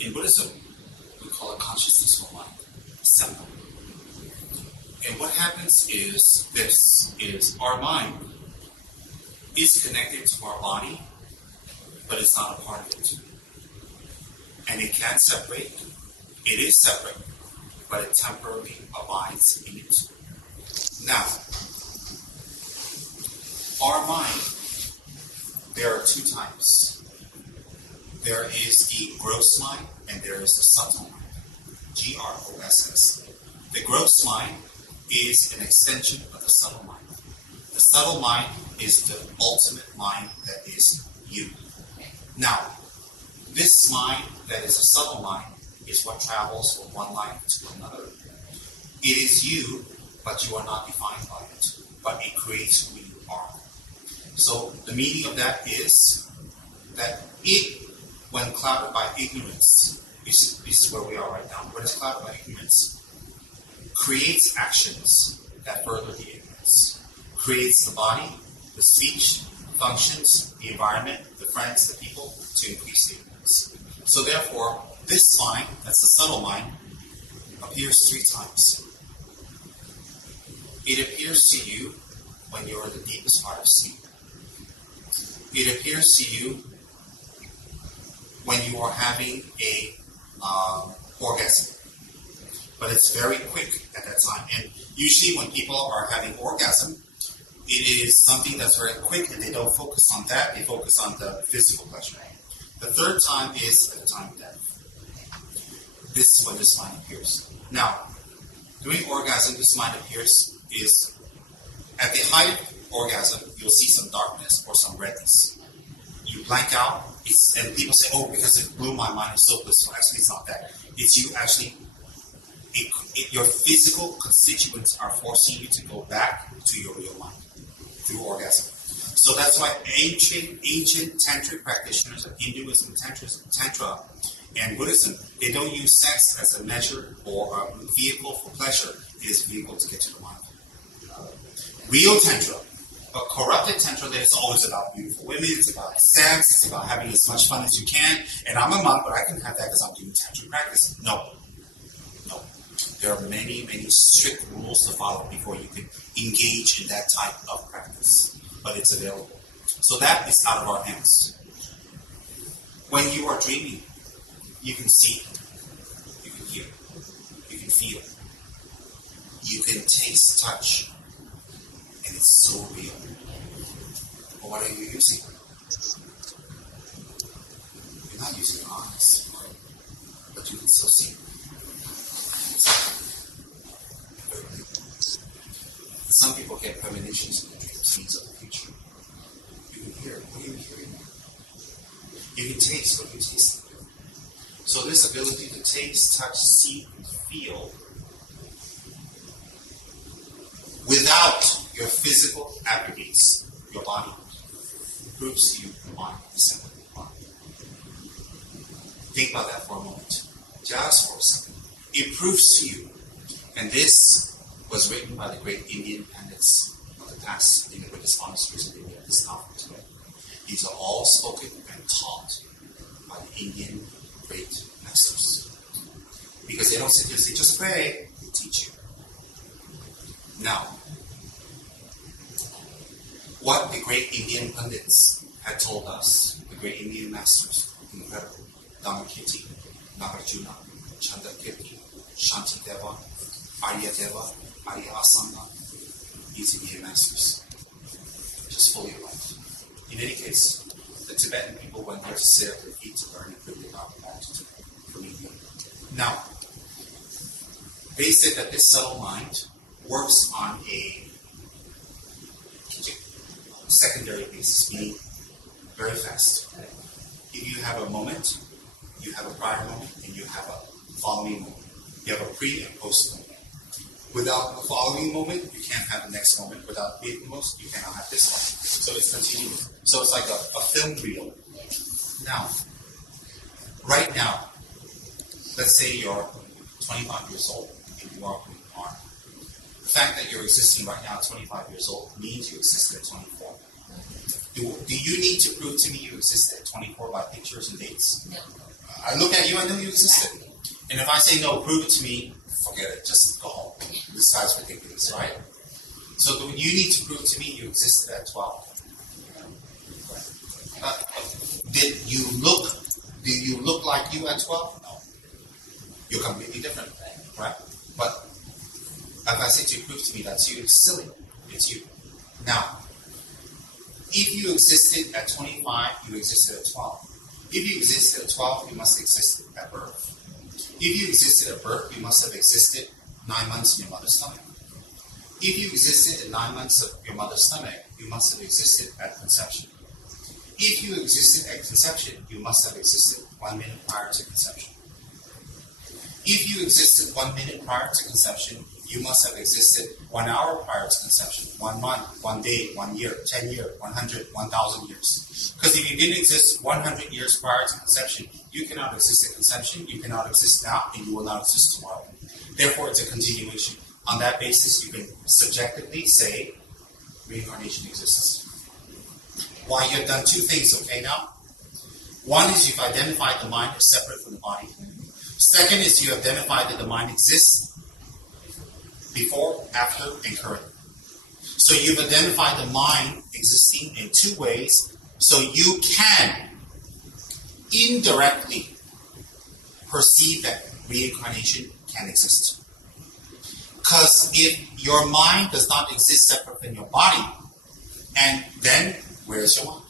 In Buddhism, we call it consciousness of mind, Tsem. And what happens is our mind is connected to our body, but it's not a part of it. And it can separate. It is separate, but it temporarily abides in it. Now, our mind, there are two types. There is the gross mind and there is the subtle mind. G-R-O-S-S. The gross mind is an extension of the subtle mind. The subtle mind is the ultimate mind that is you. Now, this mind that is a subtle mind is what travels from one life to another. It is you, but you are not defined by it. But it creates who you are. So the meaning of that is that it, when clouded by ignorance, this is where we are right now. When it's clouded by ignorance, creates actions that further the ignorance. Creates the body, the speech, functions, the environment, the friends, the people, to increase the ignorance. So therefore, this mind, that's the subtle mind, appears 3 times. It appears to you when you're in the deepest part of sleep. It appears to you when you are having a orgasm. But it's very quick at that time. And usually when people are having orgasm, it is something that's very quick and they don't focus on that, they focus on the physical pleasure. The third time is at the time of death. This is when this mind appears. Now, during orgasm, this mind appears is at the height of orgasm, you'll see some darkness or some redness. You blank out, and people say, oh, because it blew my mind, it's so blissful. Actually, it's not that. It's you actually, your physical constituents are forcing you to go back to your real mind through orgasm. So that's why ancient tantric practitioners of Hinduism, Tantra, and Buddhism, they don't use sex as a measure or a vehicle for pleasure. It is a vehicle to get to the mind. Real Tantra, but corrupted Tantra, that is always about beautiful women, it's about sex, it's about having as much fun as you can. And I'm a monk, but I can have that because I'm doing Tantric practice. No. There are many, many strict rules to follow before you can engage in that type of practice. But it's available. So that is out of our hands. When you are dreaming, you can see, you can hear, you can feel, you can taste, touch, and it's so real. But what are you using? You're not using your eyes, but you can still see. Some people get premonitions in their dreams, scenes of the future. You can hear, what are you hearing? You can taste, what are you tasting? So this ability to taste, touch, see, and feel without your physical aggregates, your body, proves to you the mind is simply the body. Think about that for a moment. Just for a second. It proves to you, and this was written by the great Indian pundits of the past in the Buddhist monasteries of India at this conference today. These are all spoken and taught by the Indian great masters. Because they don't sit there and say, just pray, they teach you. Now, what the great Indian pundits had told us, the great Indian masters, incredible, Dhammakirti, Nagarjuna, Chandakirti, Shantideva, Aryadeva, Arya Asanga, these Indian masters, just fully right. In any case, the Tibetan people went there to sit at their feet to learn and really about the attitude from India. Now, they said that this subtle mind works on a secondary basis, meaning very fast. If you have a moment, you have a prior moment, and you have a following moment. You have a pre and post moment. Without the following moment, you can't have the next moment. Without the most, you cannot have this one. So it's continuous. So it's like a film reel. Now, right now, let's say you're 25 years old and you are who you are. The fact that you're existing right now at 25 years old means you existed at 24. Do you need to prove to me you existed at 24 by pictures and dates? No. I look at you, I know you existed. And if I say no, prove it to me, forget it, just go home. This guy's ridiculous, right? So you need to prove to me you existed at 12. Do you look like you at 12? No. You're completely different, right? But if I say to you, prove to me that's you, it's silly. It's you. Now, if you existed at 25, you existed at 12. If you existed at 12, you must have existed at birth. If you existed at birth, you must have existed 9 months in your mother's stomach. If you existed in 9 months of your mother's stomach, you must have existed at conception. If you existed at conception, you must have existed 1 minute prior to conception. If you existed 1 minute prior to conception, you must have existed 1 hour prior to conception, 1 month, 1 day, 1 year, 10 years, 100, 1,000 years. Because if you didn't exist 100 years prior to conception, you cannot exist at conception, you cannot exist now, and you will not exist tomorrow. Therefore, it's a continuation. On that basis, you can subjectively say reincarnation exists. Why? You have done two things, okay, now? One is you've identified the mind as separate from the body. Second is you identified that the mind exists before, after, and current. So you've identified the mind existing in two ways, so you can indirectly perceive that reincarnation can exist. Because if your mind does not exist separate from your body, and then where is your mind?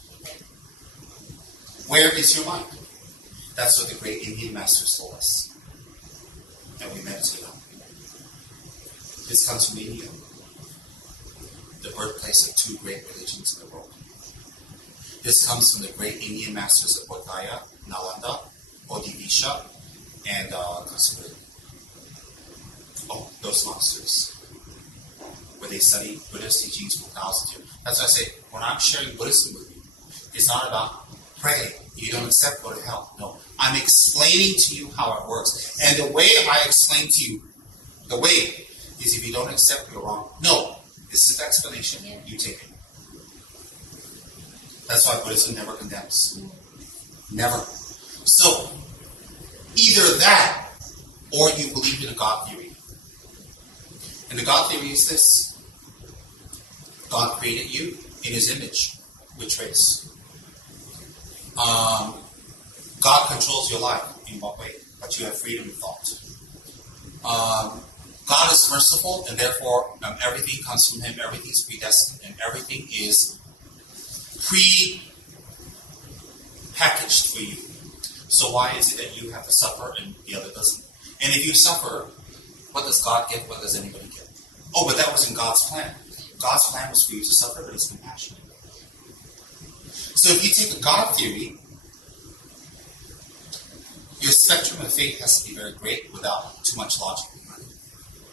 Where is your mind? That's what the great Indian masters told us. And we meditate on. This comes from India, the birthplace of two great religions in the world. This comes from the great Indian masters of Bodhaya, Nalanda, Bodhivisha, and Kasuri. Oh, those masters, where they study Buddhist teachings for thousands of years. That's why I say, when I'm sharing Buddhism with you, it's not about pray, you don't accept, go to hell. No, I'm explaining to you how it works. And the way I explain to you, the way is if you don't accept, you're wrong. No, this is the explanation, you take it. That's why Buddhism never condemns. Never. So, either that, or you believe in a God theory. And the God theory is this. God created you in His image with trace. God controls your life. In what way? But you have freedom of thought. God is merciful, and therefore everything comes from Him, everything is predestined, and everything is pre-packaged for you. So why is it that you have to suffer and the other doesn't? And if you suffer, what does God get? What does anybody get? Oh, but that wasn't God's plan. God's plan was for you to suffer, but it's compassion. So if you take a God theory, your spectrum of faith has to be very great without too much logic.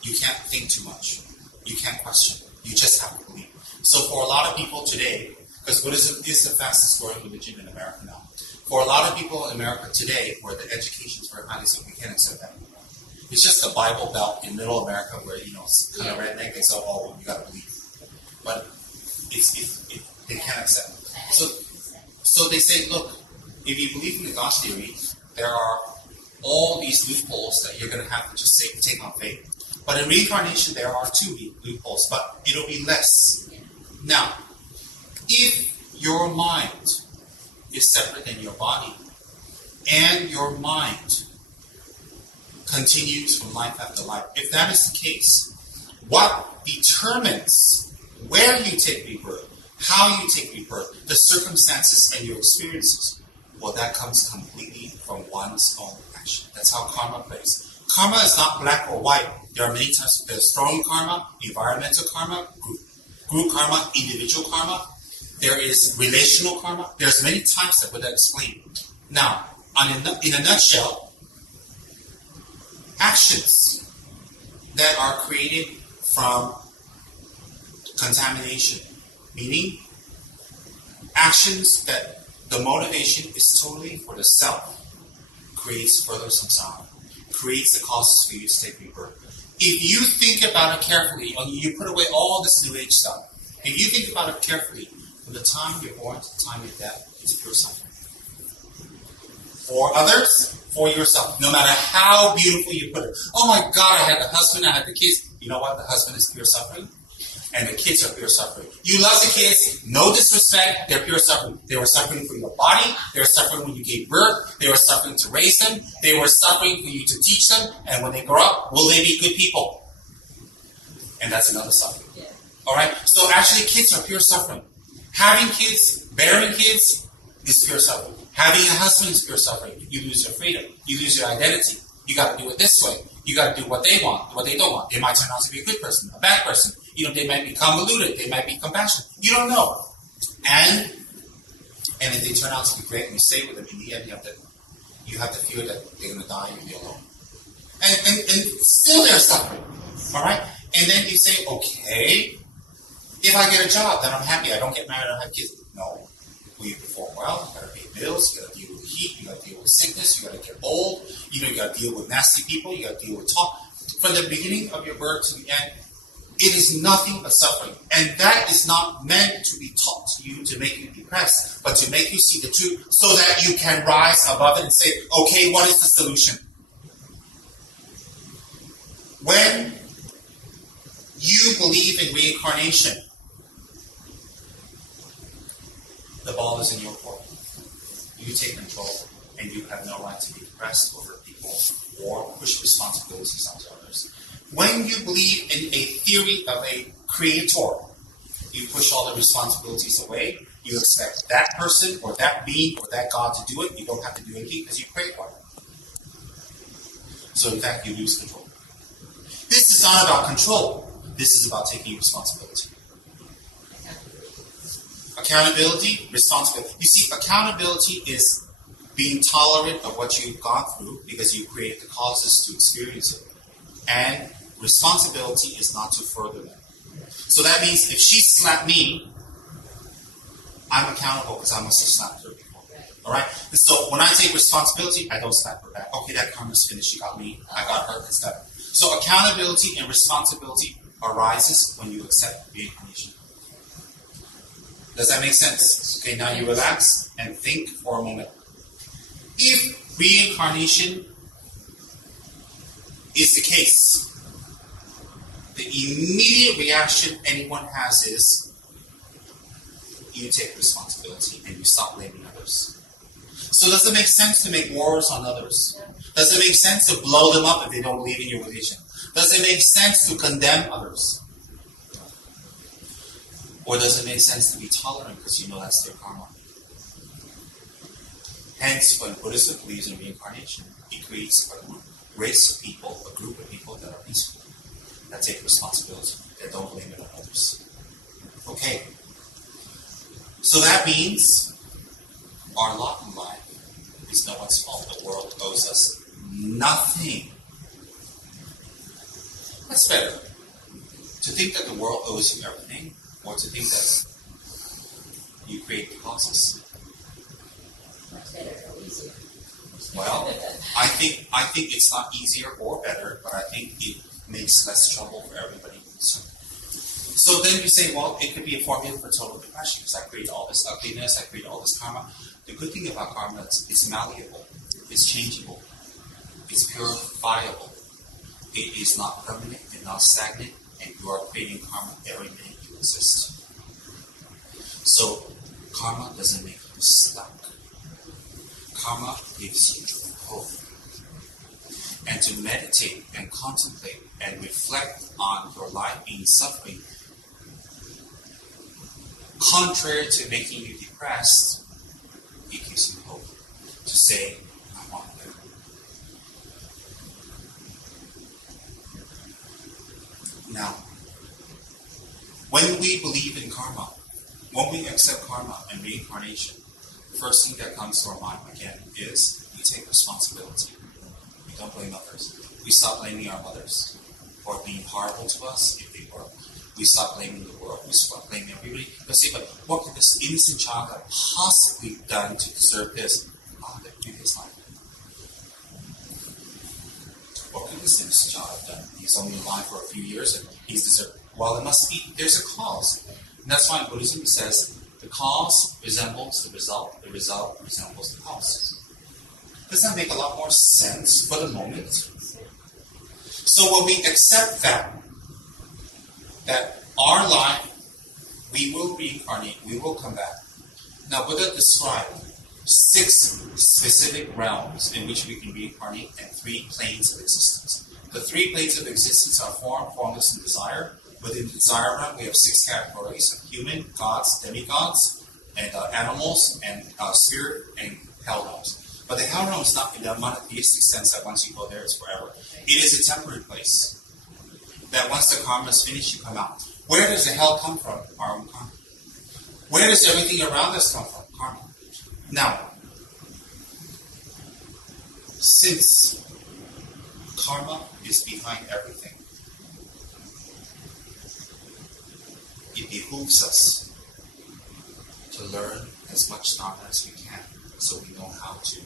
You can't think too much. You can't question. You just have to believe. So for a lot of people today, because Buddhism is the fastest growing religion in America now, for a lot of people in America today, where the education is very high, so we can't accept that. It's just a Bible Belt in middle America where, it's kind of redneck, and so, you got to believe. But they can't accept it. So they say, look, if you believe in the God theory, there are all these loopholes that you're going to have to just take on faith. But in reincarnation, there are two loopholes, but it'll be less. Now, if your mind is separate than your body, and your mind continues from life after life, if that is the case, what determines where you take rebirth, how you take rebirth, the circumstances and your experiences, well, that comes completely from one's own action. That's how karma plays. Karma is not black or white. There are many types. There's throwing karma, environmental karma, group karma, individual karma. There is relational karma. There's many types that Buddha explained. Now, in a nutshell, actions that are created from contamination, meaning actions that the motivation is totally for the self, creates further samsara, creates the causes for you to take rebirth. If you think about it carefully, you put away all this New Age stuff. If you think about it carefully, from the time you're born to the time you're dead, it's pure suffering. For others, for yourself. No matter how beautiful you put it. Oh my God, I had the husband, I had the kids. You know what? The husband is pure suffering. And the kids are pure suffering. You love the kids, no disrespect, they're pure suffering. They were suffering for your body, they were suffering when you gave birth, they were suffering to raise them, they were suffering for you to teach them, and when they grow up, will they be good people? And that's another suffering. Yeah. Alright? So actually kids are pure suffering. Having kids, bearing kids, is pure suffering. Having a husband is pure suffering. You lose your freedom. You lose your identity. You got to do it this way. You got to do what they want, what they don't want. They might turn out to be a good person, a bad person. They might be convoluted. They might be compassionate. You don't know. And if they turn out to be great and you stay with them, in the end, you have to feel that they're going to die and you'll be alone. And still they're suffering. All right? And then you say, okay, if I get a job, then I'm happy. I don't get married, I don't have kids. No. Will you perform well? You got to pay bills. You got to deal with heat. You got to deal with sickness. You got to get old. You got to deal with nasty people. You got to deal with talk. From the beginning of your birth to the end, it is nothing but suffering. And that is not meant to be taught to you to make you depressed, but to make you see the truth so that you can rise above it and say, okay, what is the solution? When you believe in reincarnation, the ball is in your court. You take control, and you have no right to be depressed over people or push responsibilities onto others. When you believe in a theory of a creator, you push all the responsibilities away. You expect that person or that being or that God to do it. You don't have to do anything because you create one. So in fact, you lose control. This is not about control. This is about taking responsibility. Accountability, responsibility. You see, accountability is being tolerant of what you've gone through because you created the causes to experience it. And responsibility is not to further them. So that means if she slapped me, I'm accountable because I must have slapped her before. Alright? And so when I take responsibility, I don't slap her back. Okay, that karma's finished. She got me. I got her. It's done. So accountability and responsibility arises when you accept reincarnation. Does that make sense? Okay, now you relax and think for a moment. If reincarnation is the case, the immediate reaction anyone has is you take responsibility and you stop blaming others. So does it make sense to make wars on others? Does it make sense to blow them up if they don't believe in your religion? Does it make sense to condemn others? Or does it make sense to be tolerant because you know that's their karma? Hence, when Buddhism believes in reincarnation, it creates a race of people, a group of people that are peaceful, that take responsibility, that don't blame it on others. Okay. So that means our lot in life is no one's fault. The world owes us nothing. That's better. To think that the world owes you everything, or to think that you create the causes. Much better or easier. Well, I think it's not easier or better, but I think it makes less trouble for everybody concerned. So then you say, well, it could be a formula for total depression because I create all this ugliness, I create all this karma. The good thing about karma is it's malleable, it's changeable, it's purifiable. It is not permanent, it's not stagnant, and you are creating karma every minute you exist. So karma doesn't make you stuck. Karma gives you hope. And to meditate and contemplate and reflect on your life being suffering, contrary to making you depressed, it gives you hope to say, I want better. Now, when we believe in karma, when we accept karma and reincarnation, the first thing that comes to our mind again is we take responsibility. We don't blame others. We stop blaming our mothers for being horrible to us if they were. We stop blaming the world. We stop blaming everybody. Let's say, but what could this innocent child have possibly done to deserve this? Ah, the previous life. What could this innocent child have done? He's only alive for a few years and he's deserved. Well, it must be, there's a cause. And that's why Buddhism says the cause resembles the result resembles the cause. Does that make a lot more sense for the moment? So when we accept that our life, we will reincarnate, we will come back. Now Buddha described 6 specific realms in which we can reincarnate and 3 planes of existence. The 3 planes of existence are form, formless, and desire. Within the desire realm, we have 6 categories of human, gods, demigods, and animals, and spirit, and hell realms. But the hell realm is not in the monotheistic sense that once you go there, it's forever. It is a temporary place. That once the karma is finished, you come out. Where does the hell come from? Our own karma. Where does everything around us come from? Karma. Now, since karma is behind everything, it behooves us to learn as much dharma as we can so we know how to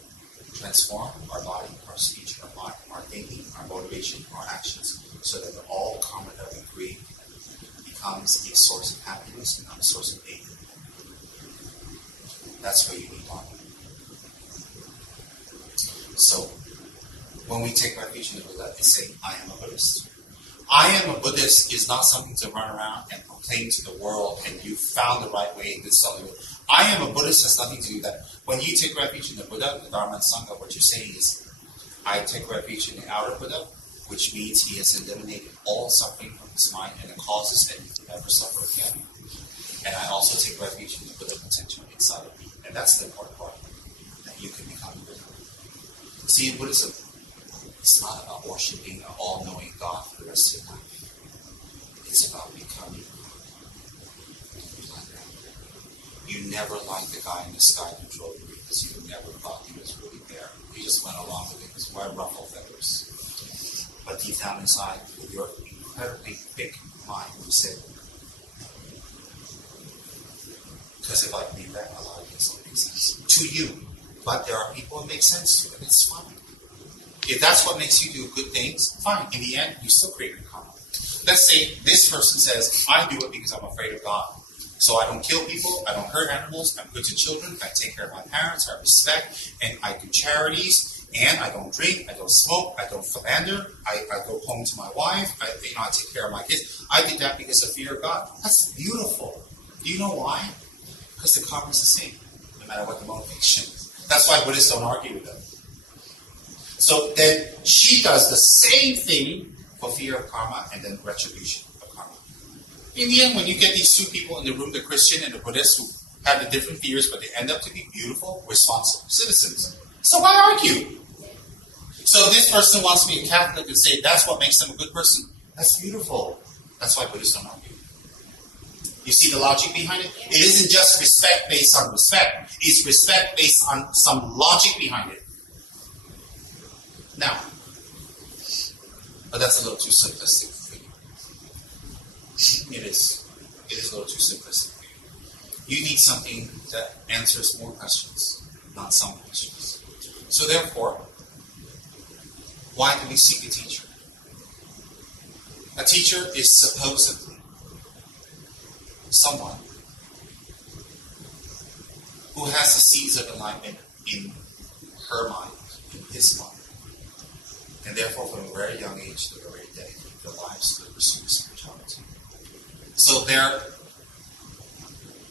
transform our body, our speech, our mind, our thinking, our motivation, our actions, so that all karma that we create becomes a source of happiness and not a source of pain. That's where you need dharma. So, when we take refuge in the Buddha, it's saying, I am a Buddhist. I am a Buddhist is not something to run around and proclaim to the world and you found the right way and this is something. I am a Buddhist has nothing to do with that. When you take refuge in the Buddha, the Dharma and Sangha, what you're saying is, I take refuge in the outer Buddha, which means he has eliminated all suffering from his mind and the causes that he can never suffer again. And I also take refuge in the Buddha potential inside of me. And that's the important part, that you can become a Buddha. See, in Buddhism, it's not about worshiping an all-knowing God for the rest of your life. It's about becoming like that. You never liked the guy in the sky who drove you because you never thought he was really there. You just went along with it because why ruffle feathers? But deep down inside, with your incredibly big mind, you said, because if I believe that, a lot of things don't make sense to you. But there are people it makes sense to, and it's fine. If that's what makes you do good things, fine. In the end, you still create your karma. Let's say this person says, I do it because I'm afraid of God. So I don't kill people, I don't hurt animals, I'm good to children, I take care of my parents, I respect, and I do charities, and I don't drink, I don't smoke, I don't philander, I go home to my wife, I take care of my kids. I did that because of fear of God. That's beautiful. Do you know why? Because the karma is the same, no matter what the motivation is. That's why Buddhists don't argue with them. So then she does the same thing for fear of karma and then retribution of karma. In the end, when you get these 2 people in the room, the Christian and the Buddhist, who have the different fears, but they end up to be beautiful, responsible citizens. So why argue? So this person wants to be a Catholic and say that's what makes them a good person. That's beautiful. That's why Buddhists don't argue. You see the logic behind it? It isn't just respect based on respect. It's respect based on some logic behind it. Now, but that's a little too simplistic for you. It is. It is a little too simplistic for you. You need something that answers more questions, not some questions. So therefore, why do we seek a teacher? A teacher is supposedly someone who has the seeds of enlightenment in her mind, in his mind. And therefore, from a very young age, they're already dedicating their lives to the pursuit of spirituality. So their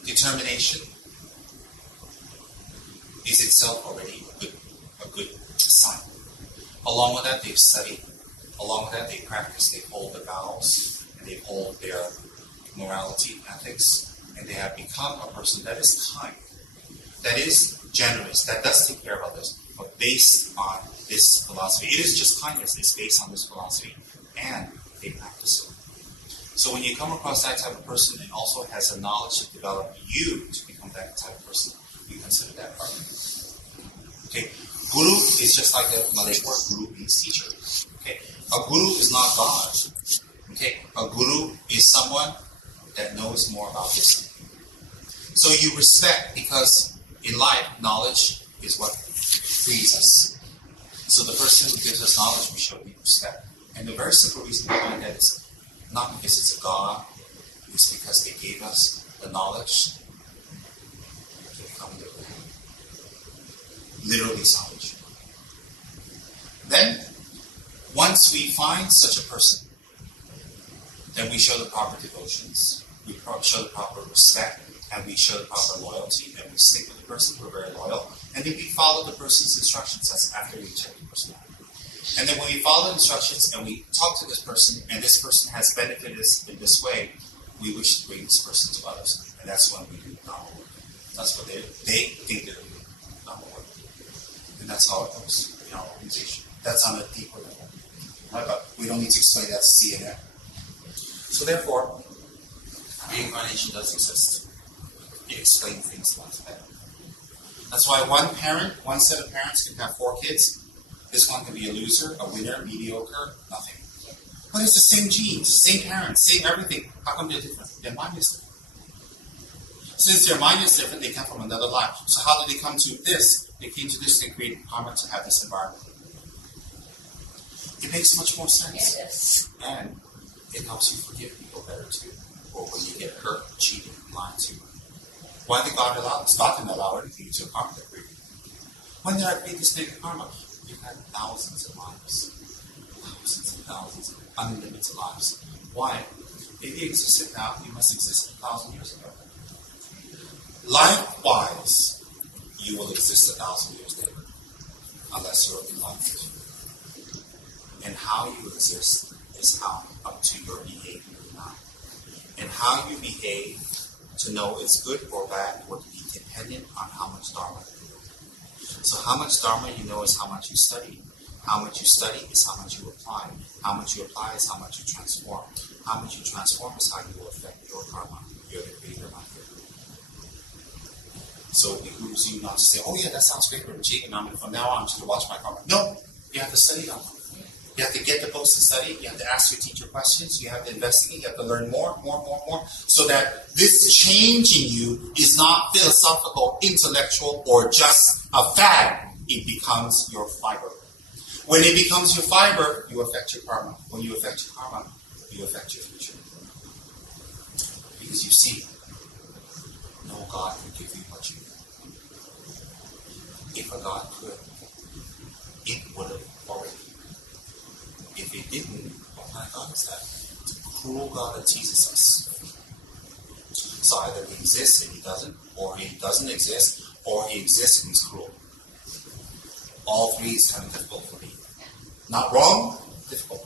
determination is itself already a good sign. Along with that, they've studied. Along with that, they practice. They hold the vows, and they hold their morality, ethics, and they have become a person that is kind, that is generous, that does take care of others, but based on this philosophy. It is just kindness. It's based on this philosophy, and they practice it. So when you come across that type of person and also has the knowledge to develop you to become that type of person, we consider that partner. Okay, guru is just like the Malay word. Guru means teacher. Okay, a guru is not God. Okay, a guru is someone that knows more about this. So you respect because in life, knowledge is what frees us. So the person who gives us knowledge, we show deep respect. And the very simple reason behind that is not because it's a God, it's because they gave us the knowledge to become the literally knowledge. Then, once we find such a person, then we show the proper devotions, we show the proper respect, and we show the proper loyalty, and we stick with the person, we're very loyal, and then we follow the person's instructions. That's after we check the person out. And then when we follow the instructions and we talk to this person, and this person has benefited us in this way, we wish to bring this person to others. And that's when we do Dharma work. That's what they think they're doing Dharma work. And that's how it goes in our organization. That's on a deeper level. Right? But we don't need to explain that to CNN. So therefore, reincarnation does exist. It explains things much better. That's why one set of parents can have 4 kids. This one can be a loser, a winner, mediocre, nothing. But it's the same genes, same parents, same everything. How come they're different? Their mind is different. Since their mind is different, they come from another life. So how did they come to this? They came to this and created karma to have this environment. It makes much more sense. Yes. And it helps you forgive people better too. Or when you get hurt, cheated, lied to. Why did God allow this? God didn't allow anything to karma to create. When did I create this negative karma? You've had thousands of lives. Thousands and thousands, unlimited lives. Why? If you existed now, you must exist 1,000 years ago. Likewise, you will exist 1,000 years later, unless you're enlightened. And how you exist is how up to your behavior now. And how you behave to know it's good or bad would be dependent on how much Dharma you know. So how much Dharma you know is how much you study. How much you study is how much you apply. How much you apply is how much you transform. How much you transform is how you will affect your karma. You're the creator, not here. So it behooves you not to say, oh yeah, that sounds great, Rinpoche, and from now on I'm just going to watch my karma. No, you have to study Dharma. You have to get the books to study. You have to ask your teacher questions. You have to investigate. You have to learn more, so that this change in you is not philosophical, intellectual, or just a fad. It becomes your fiber. When it becomes your fiber, you affect your karma. When you affect your karma, you affect your future. Because you see, no God can give you what you need. If a God could, it would have already. If it didn't, what kind of God is that? It's a cruel God that teases us. So either he exists and he doesn't, or he doesn't exist, or he exists and he's cruel. All three is kind of difficult for me. Not wrong, difficult.